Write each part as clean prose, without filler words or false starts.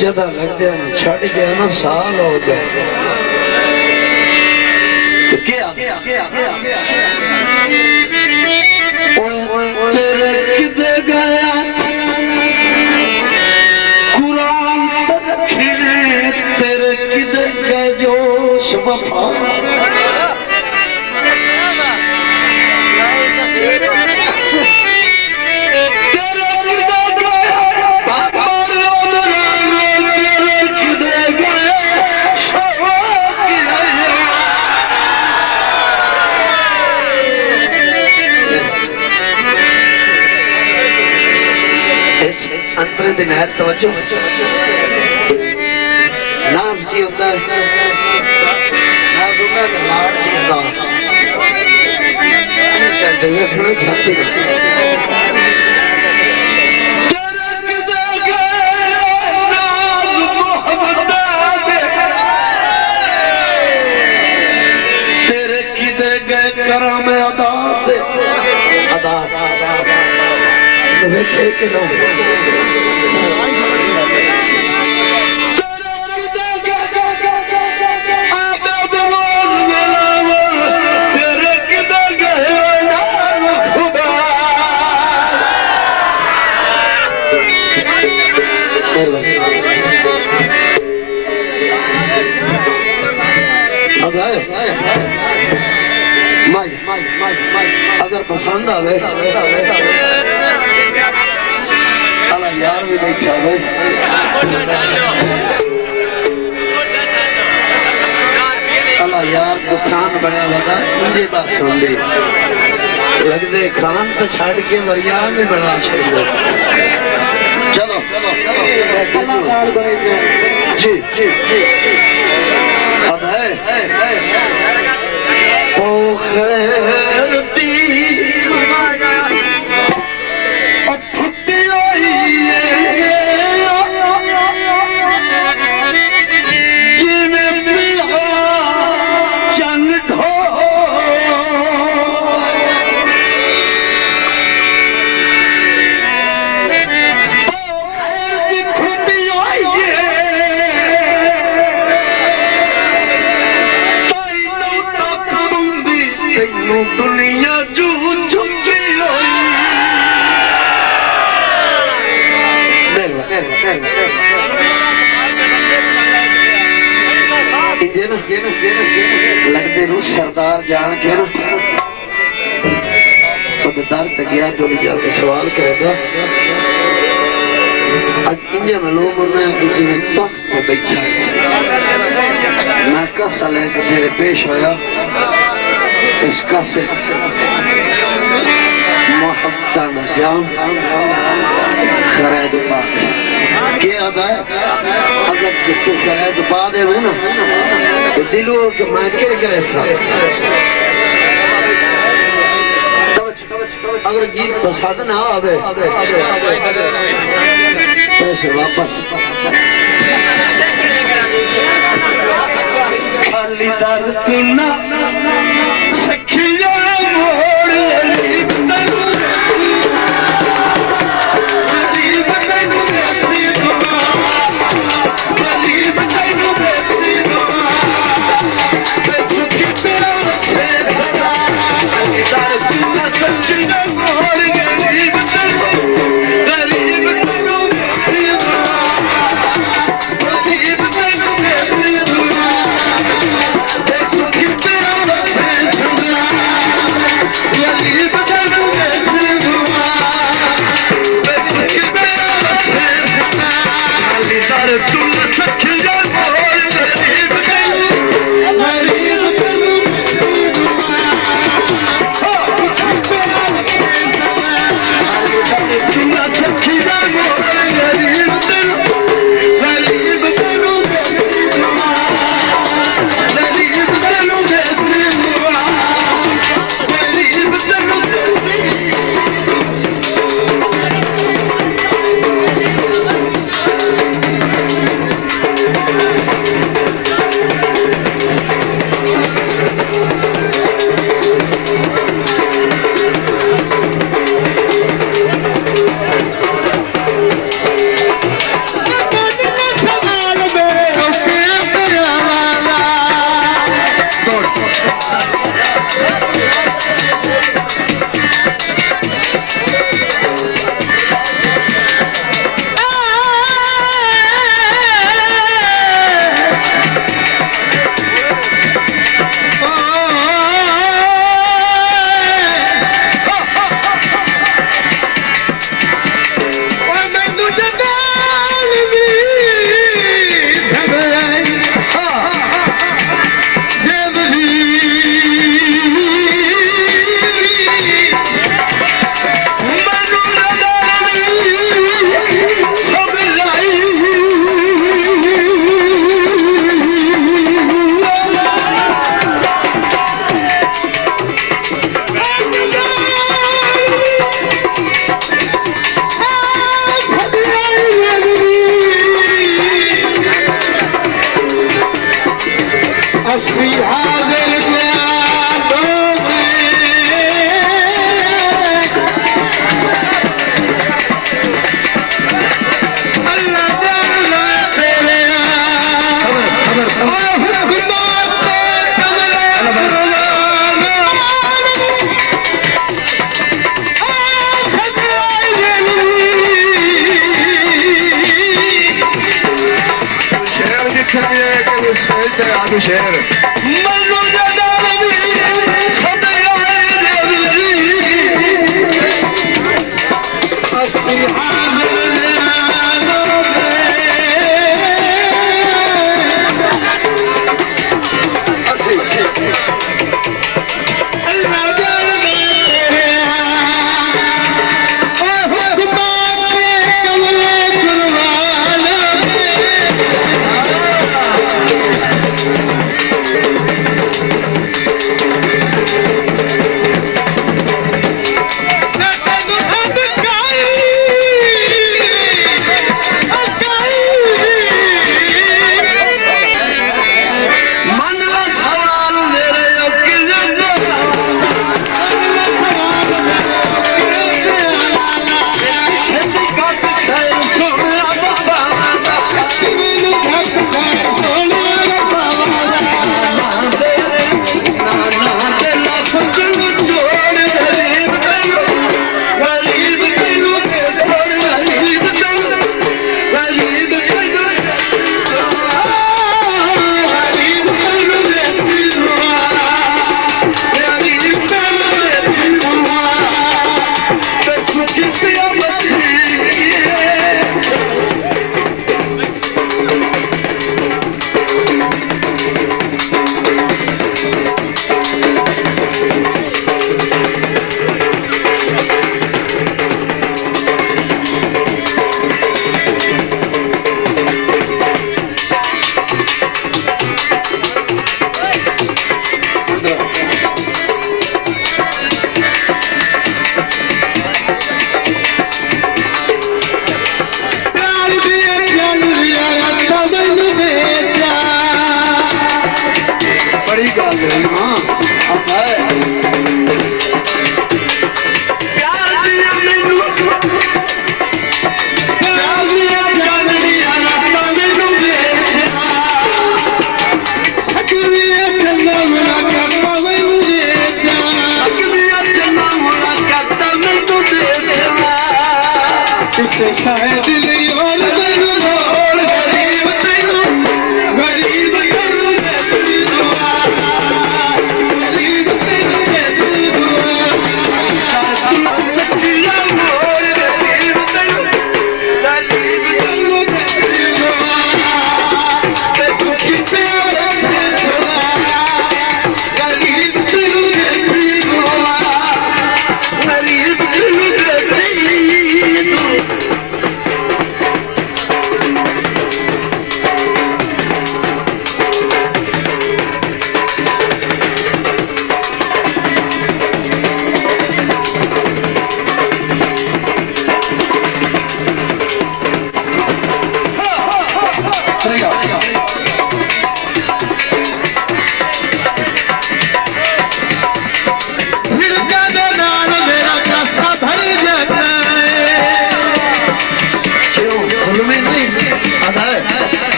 जदा लगदे छड़ गया ना साल हो गए तो क्या तेरे किदे गया कुरान तेरे किदे गए जोश वफा अंतरे दिन है तवज्जो नाज की होता है नाज होता है लाड़ की अदा कहते हुए थोड़ा छाती तेरे किदे गए करम अदा अदा देखे के लोग अगर पसंद आवे अल्लाह यार भी नहीं चाहे अल्लाह यार दुकान बने वाला इंजे बस होंदी लगदे खान तो छड़ के वरिया में बना चाहिए चलो जी अब है ओ खैर दी दुनिया जू झुकी लगते रू सरदार जान के ना दर तक गया तो जाके सवाल करेगा आज इंजे मालूम होना है कि जिन्हें तक पे बैठा है मैं कसा लेकर तेरे पेश होया इसका से मोहब्बत न जाम खरीद पा के अदा अगर तू खरीद पा दे ना तो दिलों के मैं क्या करे अगर गीत पसंद ना आवे पैसे वापस खाली दर तू ना सखिया मोड़ ਕੋਈ ਸ਼ੇਰ ਮੈਨੂੰ ਜਦੋਂ ਵੀ ਸਦਿਆਏ ਦੇ ਜੀ ਅਸੀਂ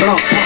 सुनो